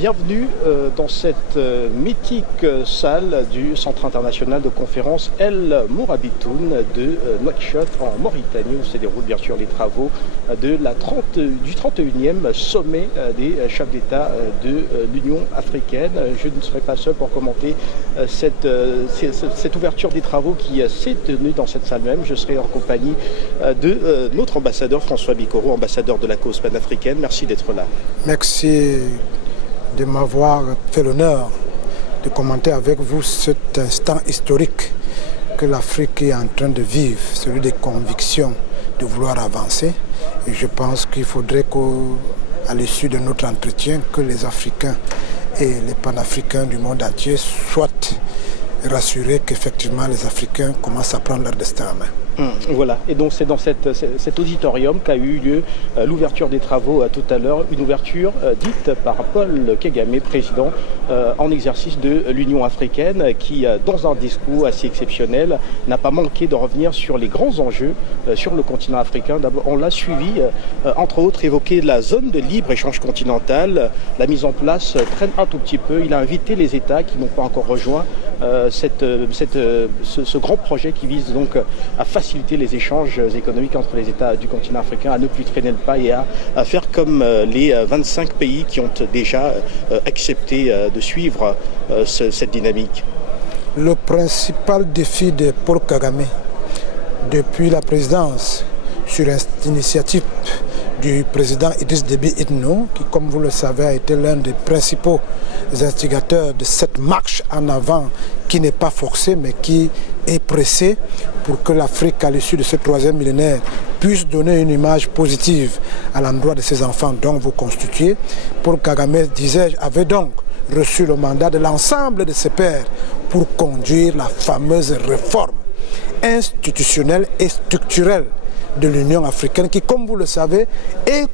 Bienvenue dans cette mythique salle du Centre international de conférence El Mourabitoun de Nouakchott en Mauritanie, où se déroulent bien sûr les travaux du 31e sommet des chefs d'État de l'Union africaine. Je ne serai pas seul pour commenter cette ouverture des travaux qui s'est tenue dans cette salle même. Je serai en compagnie de notre ambassadeur François Bikoro, ambassadeur de la cause panafricaine. Merci d'être là. Merci de m'avoir fait l'honneur de commenter avec vous cet instant historique que l'Afrique est en train de vivre, celui des convictions de vouloir avancer. Et je pense qu'il faudrait qu'à l'issue de notre entretien, que les Africains et les panafricains du monde entier soient rassurés qu'effectivement les Africains commencent à prendre leur destin en main. Voilà, et donc c'est dans cet auditorium qu'a eu lieu l'ouverture des travaux tout à l'heure, une ouverture dite par Paul Kagame, président en exercice de l'Union africaine, qui dans un discours assez exceptionnel n'a pas manqué de revenir sur les grands enjeux sur le continent africain. D'abord, on l'a suivi, entre autres, évoquer la zone de libre-échange continentale. La mise en place traîne un tout petit peu. Il a invité les États qui n'ont pas encore rejoint ce grand projet qui vise donc à faciliter les échanges économiques entre les États du continent africain, à ne plus traîner le pas et à faire comme les 25 pays qui ont déjà accepté de suivre cette dynamique. Le principal défi de Paul Kagame depuis la présidence, sur initiative du président Idriss Déby Itno, qui, comme vous le savez, a été l'un des principaux instigateurs de cette marche en avant qui n'est pas forcée mais qui est pressée pour que l'Afrique, à l'issue de ce troisième millénaire, puisse donner une image positive à l'endroit de ses enfants dont vous constituez. Paul Kagame, disais-je, avait donc reçu le mandat de l'ensemble de ses pairs pour conduire la fameuse réforme institutionnelle et structurelle de l'Union africaine qui, comme vous le savez,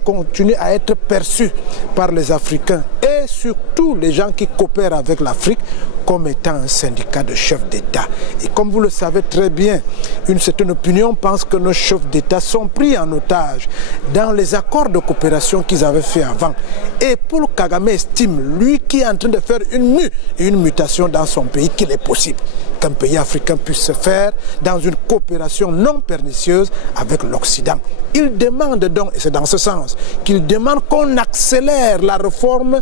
continue à être perçue par les Africains et surtout les gens qui coopèrent avec l'Afrique comme étant un syndicat de chefs d'État. Et comme vous le savez très bien, une certaine opinion pense que nos chefs d'État sont pris en otage dans les accords de coopération qu'ils avaient fait avant. Et Paul Kagame estime, lui qui est en train de faire une mutation dans son pays, qu'il est possible qu'un pays africain puisse se faire dans une coopération non pernicieuse avec l'Occident. Il demande donc, et c'est dans ce sens, qu'il demande qu'on accélère la réforme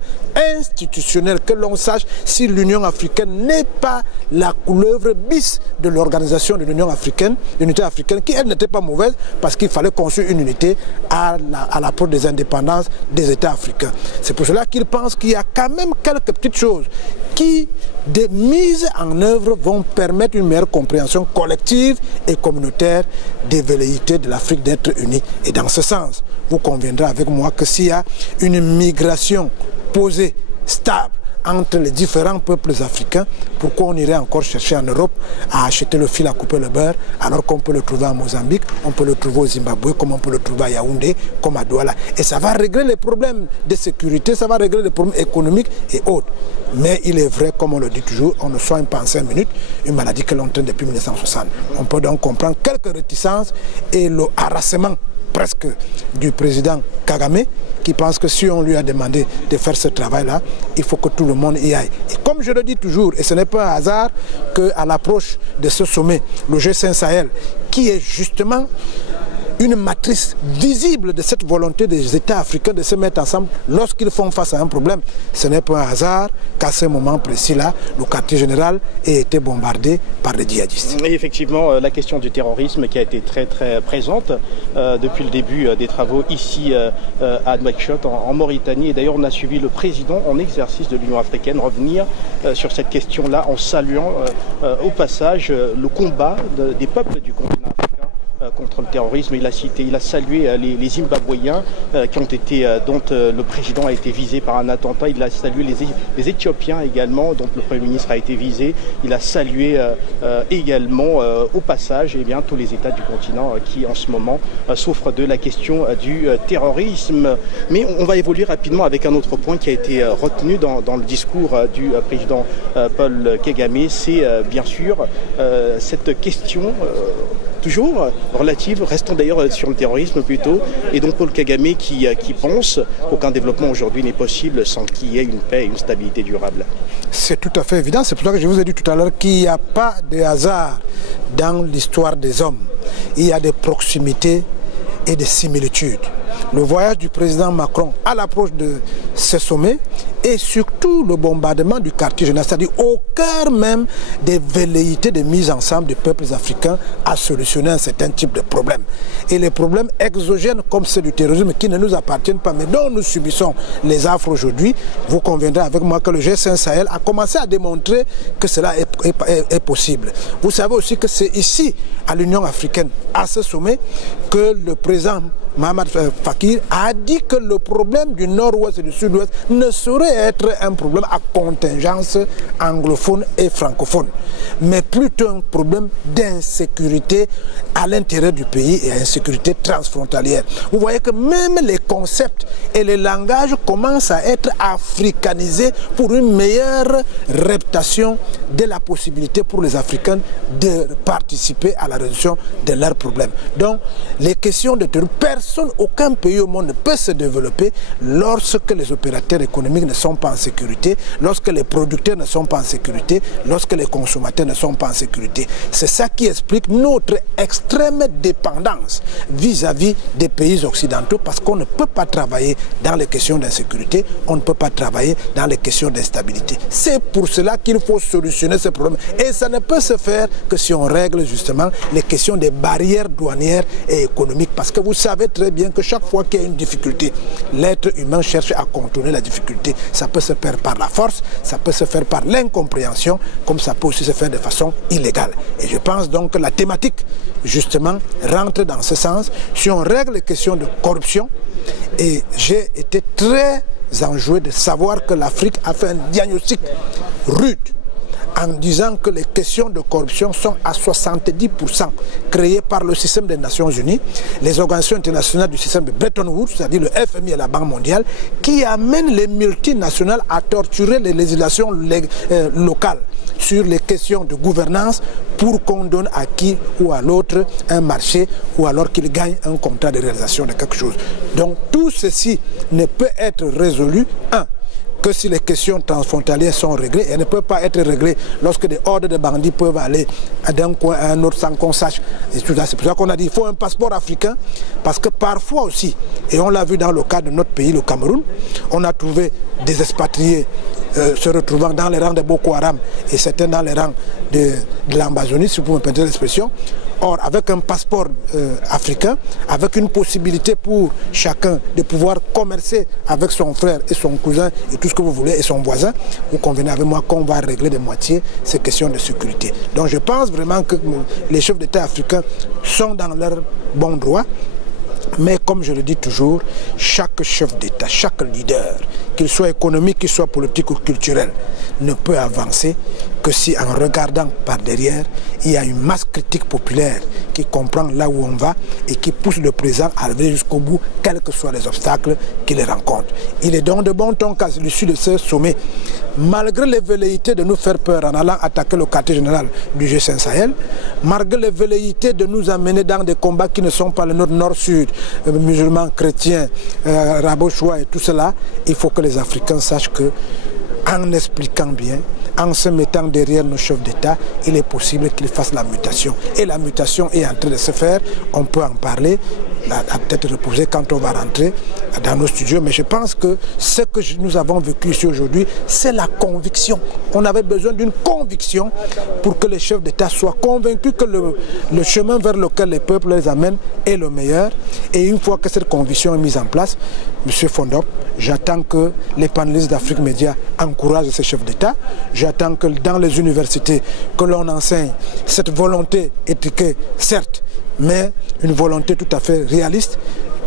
institutionnelle, que l'on sache si l'Union africaine n'est pas la couleuvre bis de l'organisation de l'Union africaine, l'unité africaine, qui elle n'était pas mauvaise parce qu'il fallait construire une unité à l'approche des indépendances des États africains. C'est pour cela qu'il pense qu'il y a quand même quelques petites choses qui, des mises en œuvre, vont permettre une meilleure compréhension collective et communautaire des velléités de l'Afrique d'être unie. Et dans ce sens, vous conviendrez avec moi que s'il y a une migration posée, stable, entre les différents peuples africains, pourquoi on irait encore chercher en Europe à acheter le fil à couper le beurre, alors qu'on peut le trouver en Mozambique, on peut le trouver au Zimbabwe, comme on peut le trouver à Yaoundé, comme à Douala. Et ça va régler les problèmes de sécurité, ça va régler les problèmes économiques et autres. Mais il est vrai, comme on le dit toujours, on ne soigne pas en 5 minutes une maladie que l'on traîne depuis 1960. On peut donc comprendre quelques réticences et le harassement presque du président Kagame, qui pense que si on lui a demandé de faire ce travail-là, il faut que tout le monde y aille. Et comme je le dis toujours, et ce n'est pas un hasard qu'à l'approche de ce sommet, le G5 Sahel, qui est justement une matrice visible de cette volonté des États africains de se mettre ensemble lorsqu'ils font face à un problème. Ce n'est pas un hasard qu'à ce moment précis-là, le quartier général ait été bombardé par les djihadistes. Et effectivement, la question du terrorisme qui a été très très présente depuis le début des travaux ici à Nouakchott en Mauritanie. Et d'ailleurs, on a suivi le président en exercice de l'Union africaine revenir sur cette question-là en saluant au passage le combat des peuples du continent africain contre le terrorisme. Il a salué les Zimbabwéens dont le président a été visé par un attentat. Il a salué les Éthiopiens également, dont le Premier ministre a été visé. Il a salué également au passage tous les États du continent qui en ce moment souffrent de la question du terrorisme. Mais on va évoluer rapidement avec un autre point qui a été retenu dans le discours du président Paul Kagame. C'est bien sûr cette question toujours relative, restons d'ailleurs sur le terrorisme plutôt, et donc Paul Kagame qui pense qu'aucun développement aujourd'hui n'est possible sans qu'il y ait une paix et une stabilité durable. C'est tout à fait évident, c'est pour ça que je vous ai dit tout à l'heure qu'il n'y a pas de hasard dans l'histoire des hommes. Il y a des proximités et des similitudes. Le voyage du président Macron à l'approche de ce sommet et surtout le bombardement du quartier général, c'est-à-dire au cœur même des velléités de mise ensemble des peuples africains à solutionner un certain type de problèmes. Et les problèmes exogènes comme ceux du terrorisme qui ne nous appartiennent pas mais dont nous subissons les affres aujourd'hui, vous conviendrez avec moi que le G5 Sahel a commencé à démontrer que cela est possible. Vous savez aussi que c'est ici, à l'Union africaine, à ce sommet, que le président Mohamed Fakir a dit que le problème du nord-ouest et du sud-ouest ne saurait être un problème à contingence anglophone et francophone, mais plutôt un problème d'insécurité à l'intérieur du pays et insécurité transfrontalière. Vous voyez que même les concepts et les langages commencent à être africanisés pour une meilleure réputation de la possibilité pour les Africains de participer à la résolution de leurs problèmes. Donc, les questions de terrorisme, aucun pays au monde ne peut se développer lorsque les opérateurs économiques ne sont pas en sécurité, lorsque les producteurs ne sont pas en sécurité, lorsque les consommateurs ne sont pas en sécurité. C'est ça qui explique notre extrême dépendance vis-à-vis des pays occidentaux, parce qu'on ne peut pas travailler dans les questions d'insécurité, on ne peut pas travailler dans les questions d'instabilité. C'est pour cela qu'il faut solutionner ce problème. Et ça ne peut se faire que si on règle justement les questions des barrières douanières et économiques, parce que vous savez très bien que chaque fois qu'il y a une difficulté, l'être humain cherche à contourner la difficulté. Ça peut se faire par la force, ça peut se faire par l'incompréhension, comme ça peut aussi se faire de façon illégale. Et je pense donc que la thématique, justement, rentre dans ce sens. Si on règle les questions de corruption, et j'ai été très enjoué de savoir que l'Afrique a fait un diagnostic rude, en disant que les questions de corruption sont à 70% créées par le système des Nations Unies, les organisations internationales du système de Bretton Woods, c'est-à-dire le FMI et la Banque mondiale, qui amènent les multinationales à torturer les législations locales sur les questions de gouvernance pour qu'on donne à qui ou à l'autre un marché ou alors qu'il gagne un contrat de réalisation de quelque chose. Donc tout ceci ne peut être résolu, que si les questions transfrontalières sont réglées, elles ne peuvent pas être réglées lorsque des hordes de bandits peuvent aller d'un coin à un autre sans qu'on sache. Et tout ça, c'est pour ça qu'on a dit qu'il faut un passeport africain, parce que parfois aussi, et on l'a vu dans le cas de notre pays, le Cameroun, on a trouvé des expatriés se retrouvant dans les rangs de Boko Haram et certains dans les rangs de l'Amazonie, si vous me permettez l'expression. Or, avec un passeport africain, avec une possibilité pour chacun de pouvoir commercer avec son frère et son cousin et tout ce que vous voulez et son voisin, vous convenez avec moi qu'on va régler de moitié ces questions de sécurité. Donc je pense vraiment que les chefs d'État africains sont dans leur bon droit. Mais comme je le dis toujours, chaque chef d'État, chaque leader, qu'il soit économique, qu'il soit politique ou culturel, ne peut avancer que si en regardant par derrière, il y a une masse critique populaire qui comprend là où on va et qui pousse le président à aller jusqu'au bout, quels que soient les obstacles qu'il rencontre. Il est donc de bon ton qu'à l'issue de ce sommet, malgré les velléités de nous faire peur en allant attaquer le quartier général du G5 Sahel, malgré les velléités de nous amener dans des combats qui ne sont pas le nord-sud, musulmans, chrétiens, rabochois et tout cela, il faut que les Africains sachent que, en expliquant bien, en se mettant derrière nos chefs d'État, il est possible qu'ils fassent la mutation. Et la mutation est en train de se faire, on peut en parler, à peut-être reposer quand on va rentrer dans nos studios, mais je pense que ce que nous avons vécu ici aujourd'hui, c'est la conviction. On avait besoin d'une conviction pour que les chefs d'État soient convaincus que le chemin vers lequel les peuples les amènent est le meilleur. Et une fois que cette conviction est mise en place, M. Fondop, j'attends que les panélistes d'Afrique Média encouragent ces chefs d'État. J'attends que dans les universités, que l'on enseigne cette volonté éthiquée, certes, mais une volonté tout à fait réaliste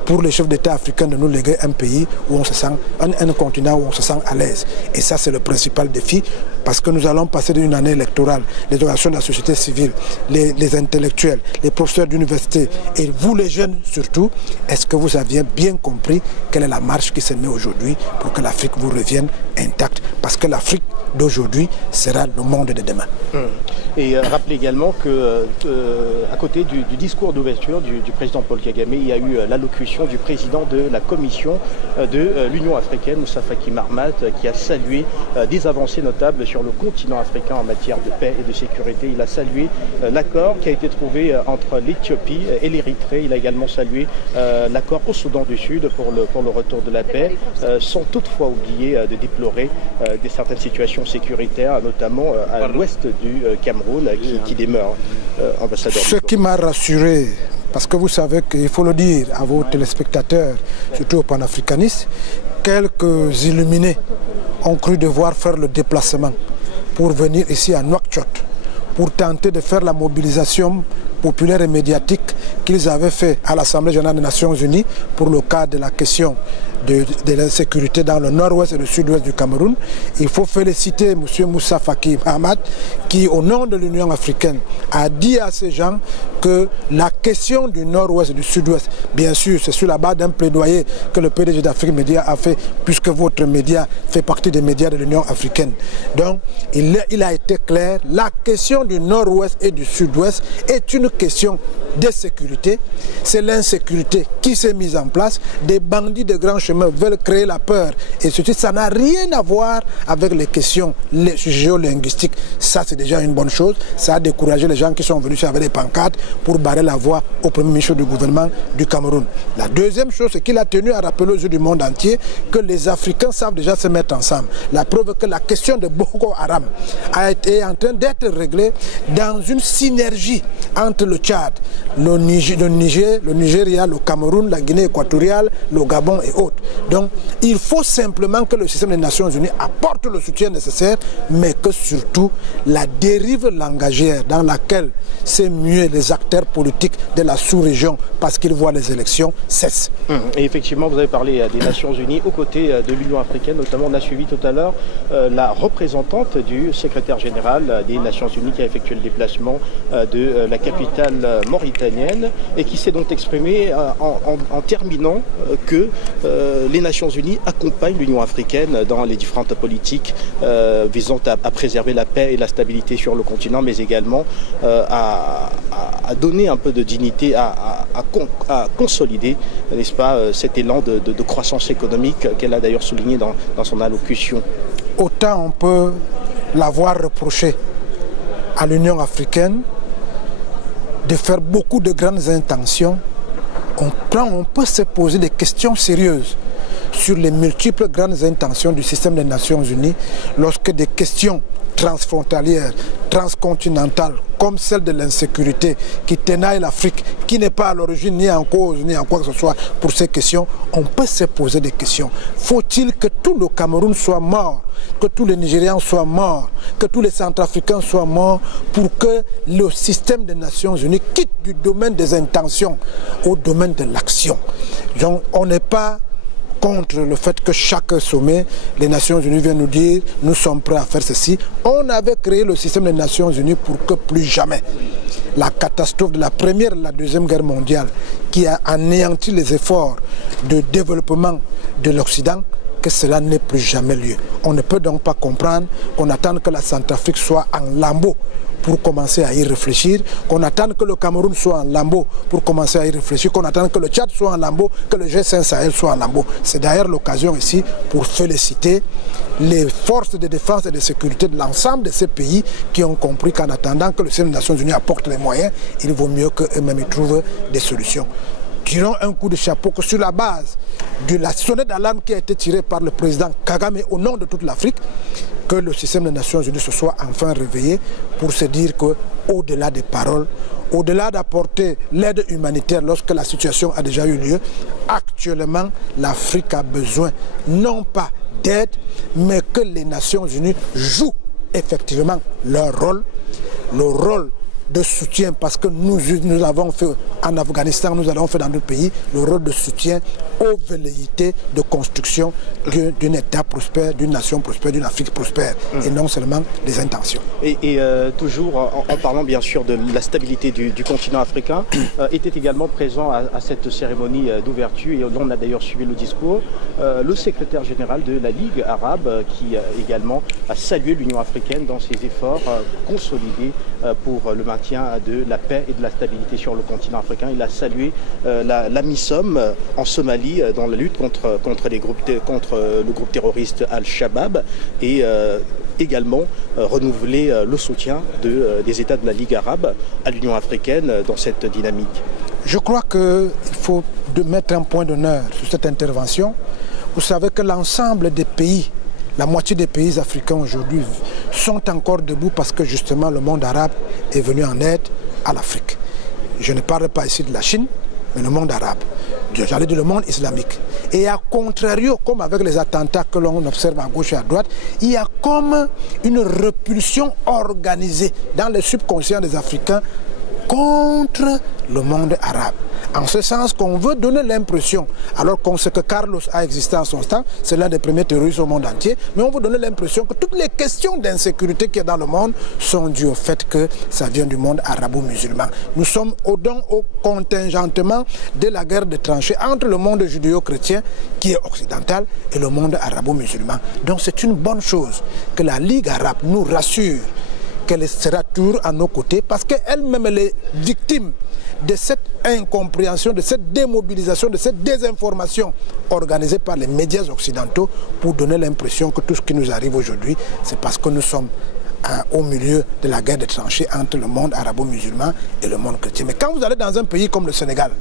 pour les chefs d'État africains de nous léguer un pays où on se sent, un continent où on se sent à l'aise. Et ça, c'est le principal défi, parce que nous allons passer d'une année électorale. Les organisations de la société civile, les intellectuels, les professeurs d'université, et vous les jeunes surtout, est-ce que vous aviez bien compris quelle est la marche qui se met aujourd'hui pour que l'Afrique vous revienne intacte, parce que l'Afrique d'aujourd'hui sera le monde de demain. Et rappelez également que à côté du discours d'ouverture du président Paul Kagame, il y a eu l'allocution du président de la commission de l'Union africaine, Moussa Faki Mahamat, qui a salué des avancées notables sur le continent africain en matière de paix et de sécurité. Il a salué l'accord qui a été trouvé entre l'Éthiopie et l'Érythrée. Il a également salué l'accord au Soudan du Sud pour le retour de la paix, sans toutefois oublier de déplorer certaines situations sécuritaires, notamment à l'ouest du Cameroun, qui demeure, ambassadeur. Ce qui m'a rassuré, parce que vous savez qu'il faut le dire à vos téléspectateurs, surtout aux panafricanistes, quelques illuminés ont cru devoir faire le déplacement pour venir ici à Nouakchott, pour tenter de faire la mobilisation populaire et médiatique qu'ils avaient fait à l'Assemblée générale des Nations Unies pour le cas de la question de l'insécurité dans le nord-ouest et le sud-ouest du Cameroun. Il faut féliciter M. Moussa Faki Mahamat qui, au nom de l'Union africaine, a dit à ces gens que la question du nord-ouest et du sud-ouest, bien sûr, c'est sur la base d'un plaidoyer que le PDG d'Afrique Média a fait, puisque votre média fait partie des médias de l'Union africaine. Donc, il a été clair, la question du nord-ouest et du sud-ouest est une question de sécurité. C'est l'insécurité qui s'est mise en place. Des bandits de grands chemins veulent créer la peur. Et ceci, ça n'a rien à voir avec les questions géolinguistiques. Ça, c'est déjà une bonne chose. Ça a découragé les gens qui sont venus avec des pancartes pour barrer la voie au premier ministre du gouvernement du Cameroun. La deuxième chose, c'est qu'il a tenu à rappeler aux yeux du monde entier que les Africains savent déjà se mettre ensemble. La preuve que la question de Boko Haram est en train d'être réglée dans une synergie entre le Tchad, le Nigeria, le Cameroun, la Guinée équatoriale, le Gabon et autres. Donc, il faut simplement que le système des Nations Unies apporte le soutien nécessaire, mais que surtout la dérive langagière dans laquelle c'est mieux les acteurs politiques de la sous-région parce qu'ils voient les élections cesse. Et effectivement, vous avez parlé des Nations Unies aux côtés de l'Union africaine, notamment on a suivi tout à l'heure la représentante du secrétaire général des Nations Unies qui a effectué le déplacement de la capitale mauritanienne et qui s'est donc exprimée en terminant que les Nations Unies accompagnent l'Union africaine dans les différentes politiques visant à préserver la paix et la stabilité sur le continent, mais également à donner un peu de dignité, à consolider, n'est-ce pas, cet élan de croissance économique qu'elle a d'ailleurs souligné dans son allocution. Autant on peut l'avoir reproché à l'Union africaine de faire beaucoup de grandes intentions, on peut se poser des questions sérieuses sur les multiples grandes intentions du système des Nations Unies lorsque des questions transfrontalières, transcontinentales, comme celle de l'insécurité qui tenaille l'Afrique, qui n'est pas à l'origine ni en cause, ni en quoi que ce soit pour ces questions, on peut se poser des questions. Faut-il que tout le Cameroun soit mort, que tous les Nigérians soient morts, que tous les Centrafricains soient morts pour que le système des Nations Unies quitte du domaine des intentions au domaine de l'action? Donc, on n'est pas contre le fait que chaque sommet, les Nations Unies viennent nous dire nous sommes prêts à faire ceci. On avait créé le système des Nations Unies pour que plus jamais la catastrophe de la Première et la Deuxième Guerre mondiale qui a anéanti les efforts de développement de l'Occident, que cela n'ait plus jamais lieu. On ne peut donc pas comprendre qu'on attende que la Centrafrique soit en lambeaux pour commencer à y réfléchir, qu'on attende que le Cameroun soit en lambeaux pour commencer à y réfléchir, qu'on attende que le Tchad soit en lambeaux, que le G5 Sahel soit en lambeaux. C'est d'ailleurs l'occasion ici pour féliciter les forces de défense et de sécurité de l'ensemble de ces pays qui ont compris qu'en attendant que le système des Nations Unies apporte les moyens, il vaut mieux qu'eux-mêmes y trouvent des solutions. Tirons un coup de chapeau que sur la base de la sonnette d'alarme qui a été tirée par le président Kagame au nom de toute l'Afrique, que le système des Nations Unies se soit enfin réveillé pour se dire qu'au-delà des paroles, au-delà d'apporter l'aide humanitaire lorsque la situation a déjà eu lieu, actuellement l'Afrique a besoin non pas d'aide, mais que les Nations Unies jouent effectivement leur rôle, le rôle de soutien, parce que nous avons fait en Afghanistan, nous avons fait dans d'autres pays, le rôle de soutien aux velléités de construction d'un État prospère, d'une nation prospère, d'une Afrique prospère, et non seulement des intentions. Et toujours en parlant bien sûr de la stabilité du continent africain, était également présent à cette cérémonie d'ouverture, et on a d'ailleurs suivi le discours, le secrétaire général de la Ligue arabe, qui également a salué l'Union africaine dans ses efforts consolidés pour le maintien de la paix et de la stabilité sur le continent africain. Il a salué la MISOM en Somalie dans la lutte contre le groupe terroriste Al-Shabaab, et également renouveler le soutien des États de la Ligue arabe à l'Union africaine dans cette dynamique. Je crois qu'il faut mettre un point d'honneur sur cette intervention. Vous savez que l'ensemble des pays, la moitié des pays africains aujourd'hui sont encore debout parce que justement le monde arabe est venu en aide à l'Afrique. Je ne parle pas ici de la Chine, mais le monde arabe. J'allais dire le monde islamique. Et à contrario, comme avec les attentats que l'on observe à gauche et à droite, il y a comme une repulsion organisée dans le subconscient des Africains contre le monde arabe. En ce sens qu'on veut donner l'impression, alors qu'on sait que Carlos a existé en son temps, c'est l'un des premiers terroristes au monde entier, mais on veut donner l'impression que toutes les questions d'insécurité qu'il y a dans le monde sont dues au fait que ça vient du monde arabo-musulman. Nous sommes au contingentement de la guerre de tranchées entre le monde judéo-chrétien, qui est occidental, et le monde arabo-musulman. Donc c'est une bonne chose que la Ligue arabe nous rassure qu'elle sera toujours à nos côtés, parce qu'elle-même elle est victime de cette incompréhension, de cette démobilisation, de cette désinformation organisée par les médias occidentaux pour donner l'impression que tout ce qui nous arrive aujourd'hui, c'est parce que nous sommes au milieu de la guerre de tranchées entre le monde arabo-musulman et le monde chrétien. Mais quand vous allez dans un pays comme le Sénégal,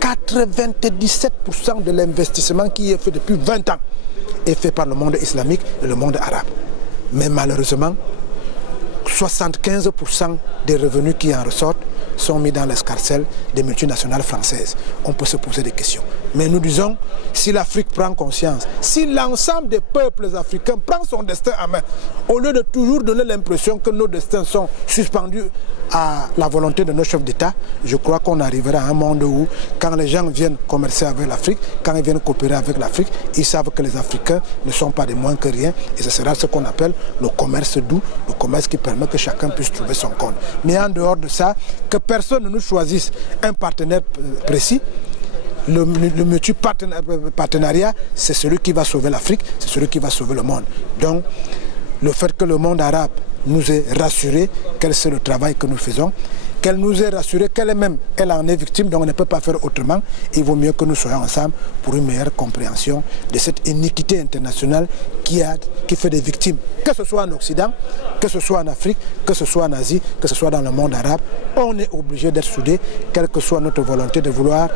97% de l'investissement qui est fait depuis 20 ans est fait par le monde islamique et le monde arabe. Mais malheureusement, 75% des revenus qui en ressortent sont mis dans l'escarcelle des multinationales françaises. On peut se poser des questions. Mais nous disons, si l'Afrique prend conscience, si l'ensemble des peuples africains prend son destin en main, au lieu de toujours donner l'impression que nos destins sont suspendus à la volonté de nos chefs d'État, je crois qu'on arrivera à un monde où, quand les gens viennent commercer avec l'Afrique, quand ils viennent coopérer avec l'Afrique, ils savent que les Africains ne sont pas des moins que rien, et ce sera ce qu'on appelle le commerce doux, le commerce qui permet que chacun puisse trouver son compte. Mais en dehors de ça, que personne ne nous choisisse un partenaire précis. Le multi-partenariat, c'est celui qui va sauver l'Afrique, c'est celui qui va sauver le monde. Donc, le fait que le monde arabe nous ait rassuré quel c'est le travail que nous faisons, qu'elle nous ait rassuré qu'elle-même, elle en est victime, donc on ne peut pas faire autrement. Il vaut mieux que nous soyons ensemble pour une meilleure compréhension de cette iniquité internationale qui fait des victimes, que ce soit en Occident, que ce soit en Afrique, que ce soit en Asie, que ce soit dans le monde arabe. On est obligé d'être soudés, quelle que soit notre volonté de vouloir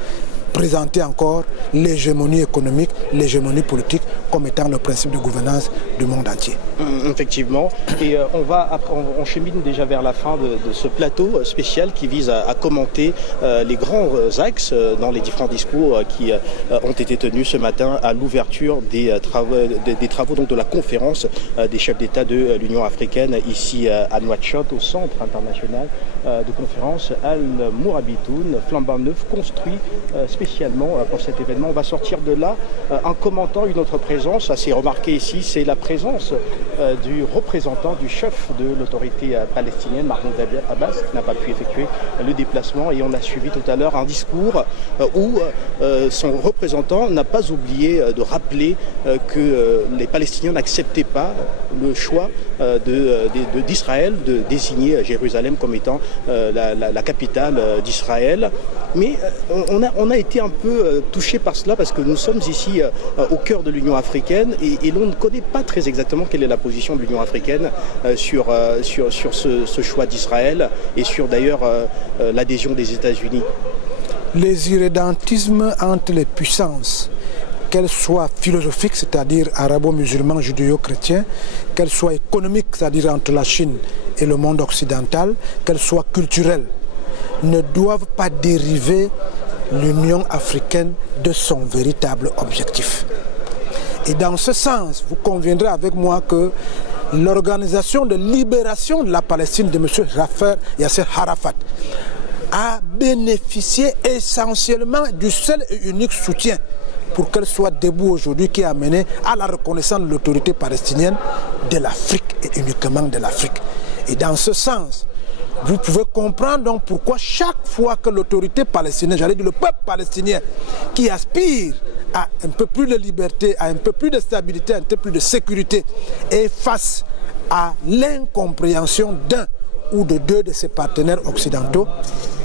présenter encore l'hégémonie économique, l'hégémonie politique comme étant le principe de gouvernance du monde entier. Effectivement, et on chemine déjà vers la fin de ce plateau spécial qui vise à commenter les grands axes dans les différents discours qui ont été tenus ce matin à l'ouverture des travaux donc de la conférence des chefs d'État de l'Union africaine ici à Nouakchott, au centre international de conférence Al-Mourabitoun, flambant neuf, construit spécialement pour cet événement. On va sortir de là en commentant une autre présence assez remarquée ici, c'est la présence du représentant du chef de l'autorité palestinienne, Mahmoud Abbas, qui n'a pas pu effectuer le déplacement, et on a suivi tout à l'heure un discours où son représentant n'a pas oublié de rappeler que les Palestiniens n'acceptaient pas le choix d'Israël de désigner Jérusalem comme étant la capitale d'Israël. Mais on a été un peu touché par cela parce que nous sommes ici au cœur de l'Union africaine et l'on ne connaît pas très exactement quelle est la position de l'Union africaine sur ce choix d'Israël et sur d'ailleurs l'adhésion des États-Unis. Les irrédentismes entre les puissances, qu'elles soient philosophiques, c'est-à-dire arabo-musulmans, judéo-chrétiens, qu'elles soient économiques, c'est-à-dire entre la Chine et le monde occidental, qu'elles soient culturelles, ne doivent pas dériver l'Union africaine de son véritable objectif. Et dans ce sens, vous conviendrez avec moi que l'organisation de libération de la Palestine de M. Yasser Arafat a bénéficié essentiellement du seul et unique soutien pour qu'elle soit debout aujourd'hui, qui a mené à la reconnaissance de l'autorité palestinienne de l'Afrique et uniquement de l'Afrique. Et dans ce sens, vous pouvez comprendre donc pourquoi chaque fois que l'autorité palestinienne, j'allais dire le peuple palestinien, qui aspire à un peu plus de liberté, à un peu plus de stabilité, à un peu plus de sécurité, et face à l'incompréhension d'un ou de deux de ses partenaires occidentaux,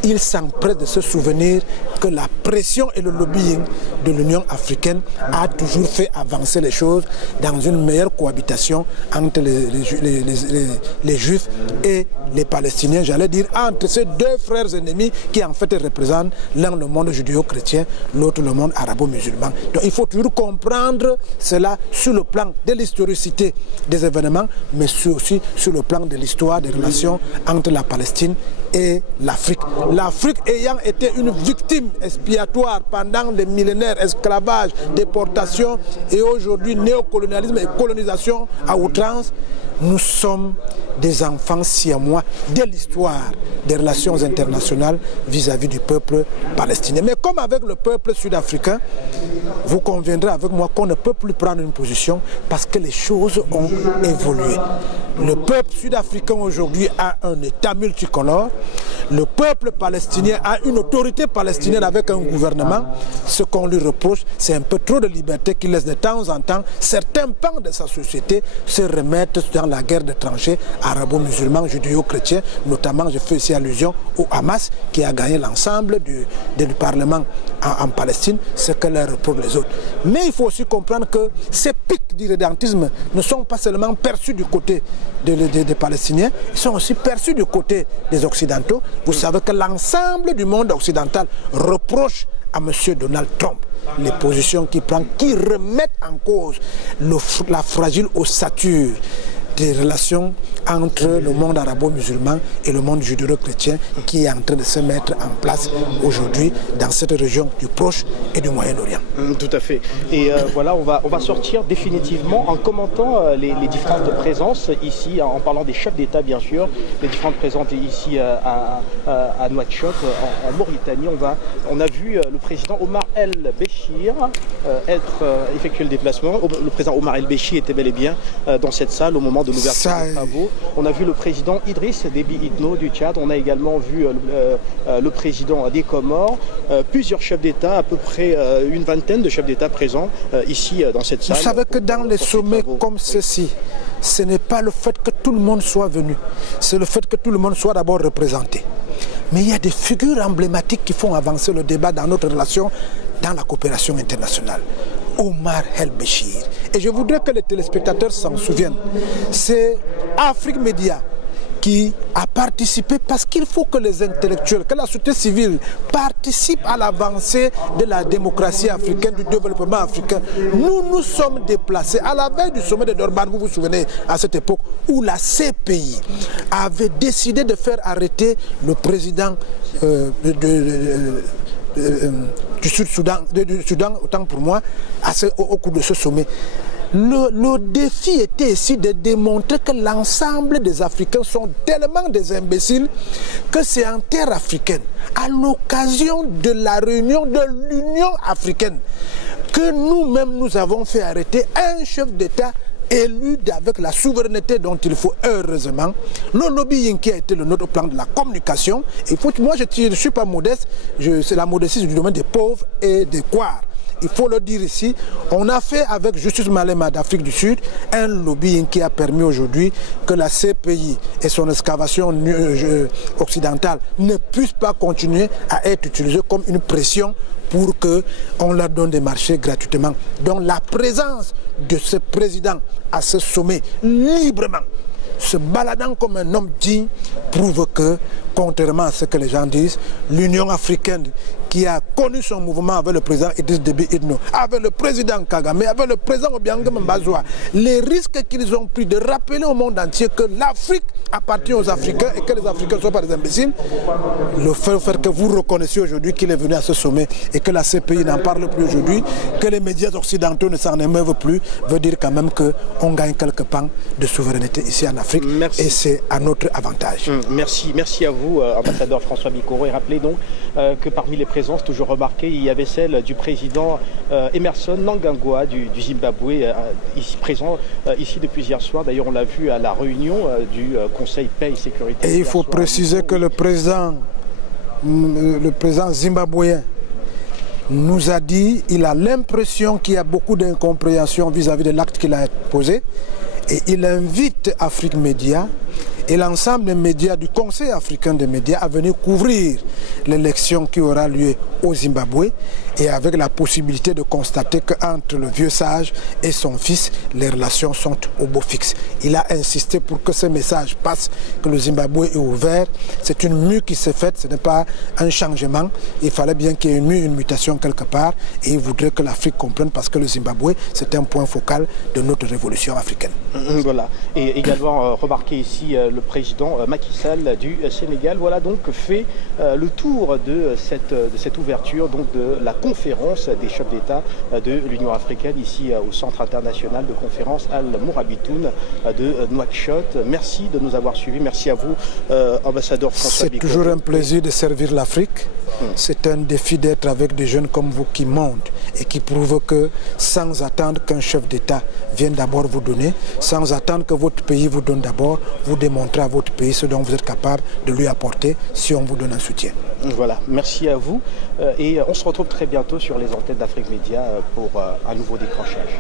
il s'empresse de se souvenir que la pression et le lobbying de l'Union africaine a toujours fait avancer les choses dans une meilleure cohabitation entre les Juifs et les Palestiniens, j'allais dire entre ces deux frères ennemis qui en fait représentent l'un le monde judéo-chrétien, l'autre le monde arabo-musulman. Donc il faut toujours comprendre cela sur le plan de l'historicité des événements, mais aussi sur le plan de l'histoire des relations entre la Palestine et l'Afrique. L'Afrique ayant été une victime expiatoire pendant des millénaires, esclavage, déportation et aujourd'hui néocolonialisme et colonisation à outrance, nous sommes des enfants siamois de l'histoire des relations internationales vis-à-vis du peuple palestinien. Mais comme avec le peuple sud-africain, vous conviendrez avec moi qu'on ne peut plus prendre une position parce que les choses ont évolué. Le peuple sud-africain aujourd'hui a un État multicolore. Le peuple palestinien a une autorité palestinienne avec un gouvernement. Ce qu'on lui reproche, c'est un peu trop de liberté qui laisse de temps en temps certains pans de sa société se remettre dans la guerre de tranchées arabo-musulmans, judéo-chrétiens. Notamment, je fais ici allusion au Hamas qui a gagné l'ensemble du Parlement en Palestine, ce que leur reprochent les autres. Mais il faut aussi comprendre que ces pics d'irrédentisme ne sont pas seulement perçus du côté des Palestiniens, ils sont aussi perçus du côté des Occidentaux. Vous savez que l'ensemble du monde occidental reproche à M. Donald Trump les positions qu'il prend, qui remettent en cause la fragile ossature des relations entre le monde arabo-musulman et le monde judéo-chrétien qui est en train de se mettre en place aujourd'hui dans cette région du Proche et du Moyen-Orient. Tout à fait. Et voilà, on va sortir définitivement en commentant les différentes présences ici, en parlant des chefs d'État bien sûr, les différentes présences ici à Nouakchott, en Mauritanie. On a vu le président Omar El-Béchir effectuer le déplacement. Le président Omar El-Béchir était bel et bien dans cette salle au moment de l'ouverture des travaux. On a vu le président Idriss Déby Itno du Tchad, on a également vu le président des Comores, plusieurs chefs d'État, à peu près une vingtaine de chefs d'État présents ici dans cette salle. Vous savez que dans les sommets comme ceci, ce n'est pas le fait que tout le monde soit venu, c'est le fait que tout le monde soit d'abord représenté. Mais il y a des figures emblématiques qui font avancer le débat dans notre relation, dans la coopération internationale. Omar El-Béchir. Et je voudrais que les téléspectateurs s'en souviennent. C'est Afrique Média qui a participé parce qu'il faut que les intellectuels, que la société civile participe à l'avancée de la démocratie africaine, du développement africain. Nous nous sommes déplacés à la veille du sommet de Durban, vous vous souvenez, à cette époque où la CPI avait décidé de faire arrêter le président du Soudan, autant pour moi, au cours de ce sommet. Le défi était ici de démontrer que l'ensemble des Africains sont tellement des imbéciles que c'est en terre africaine, à l'occasion de la réunion de l'Union africaine, que nous-mêmes nous avons fait arrêter un chef d'État élu avec la souveraineté dont il faut heureusement, le lobbying qui a été le nôtre au plan de la communication. Et moi je ne suis pas modeste, c'est la modestie du domaine des pauvres et des couards. Il faut le dire ici, on a fait avec Justice Malema d'Afrique du Sud un lobbying qui a permis aujourd'hui que la CPI et son excavation occidentale ne puissent pas continuer à être utilisées comme une pression pour qu'on leur donne des marchés gratuitement. Donc la présence de ce président à ce sommet librement, se baladant comme un homme digne, prouve que contrairement à ce que les gens disent, l'Union africaine qui a connu son mouvement avec le président Idriss Déby Itno, avec le président Kagame, avec le président Obiang Mbazoua, les risques qu'ils ont pris de rappeler au monde entier que l'Afrique appartient aux Africains et que les Africains ne sont pas des imbéciles, le fait que vous reconnaissiez aujourd'hui qu'il est venu à ce sommet et que la CPI n'en parle plus aujourd'hui, que les médias occidentaux ne s'en émeuvent plus, veut dire quand même qu'on gagne quelques pans de souveraineté ici en Afrique. Merci. Et c'est à notre avantage. Merci à vous, ambassadeur François Bikoro. Et rappelez donc que parmi les présences toujours remarquées, il y avait celle du président Emerson Mnangagwa du Zimbabwe, ici présent ici depuis hier soir. D'ailleurs, on l'a vu à la réunion du Conseil paix et sécurité. Et il faut préciser que le président zimbabwéen nous a dit, il a l'impression qu'il y a beaucoup d'incompréhension vis-à-vis de l'acte qu'il a posé, et il invite Afrique Média et l'ensemble des médias du Conseil africain des médias à venir couvrir l'élection qui aura lieu au Zimbabwe, et avec la possibilité de constater qu'entre le vieux sage et son fils, les relations sont au beau fixe. Il a insisté pour que ce message passe, que le Zimbabwe est ouvert. C'est une mue qui s'est faite, ce n'est pas un changement. Il fallait bien qu'il y ait une mutation quelque part, et il voudrait que l'Afrique comprenne, parce que le Zimbabwe, c'est un point focal de notre révolution africaine. Voilà. Et également remarqué ici le président Macky Sall du Sénégal. Voilà donc fait le tour de cette ouverture donc de la conférence des chefs d'État de l'Union africaine ici au Centre international de conférence Al-Mourabitoun de Nouakchott. Merci de nous avoir suivis. Merci à vous, ambassadeur François Bikoro. C'est toujours un plaisir de servir l'Afrique. C'est un défi d'être avec des jeunes comme vous qui montent et qui prouvent que sans attendre qu'un chef d'État vienne d'abord vous donner, sans attendre que votre pays vous donne d'abord, vous démontrez à votre pays ce dont vous êtes capable de lui apporter si on vous donne un soutien. Voilà, merci à vous et on se retrouve très bientôt sur les antennes d'Afrique Média pour un nouveau décrochage.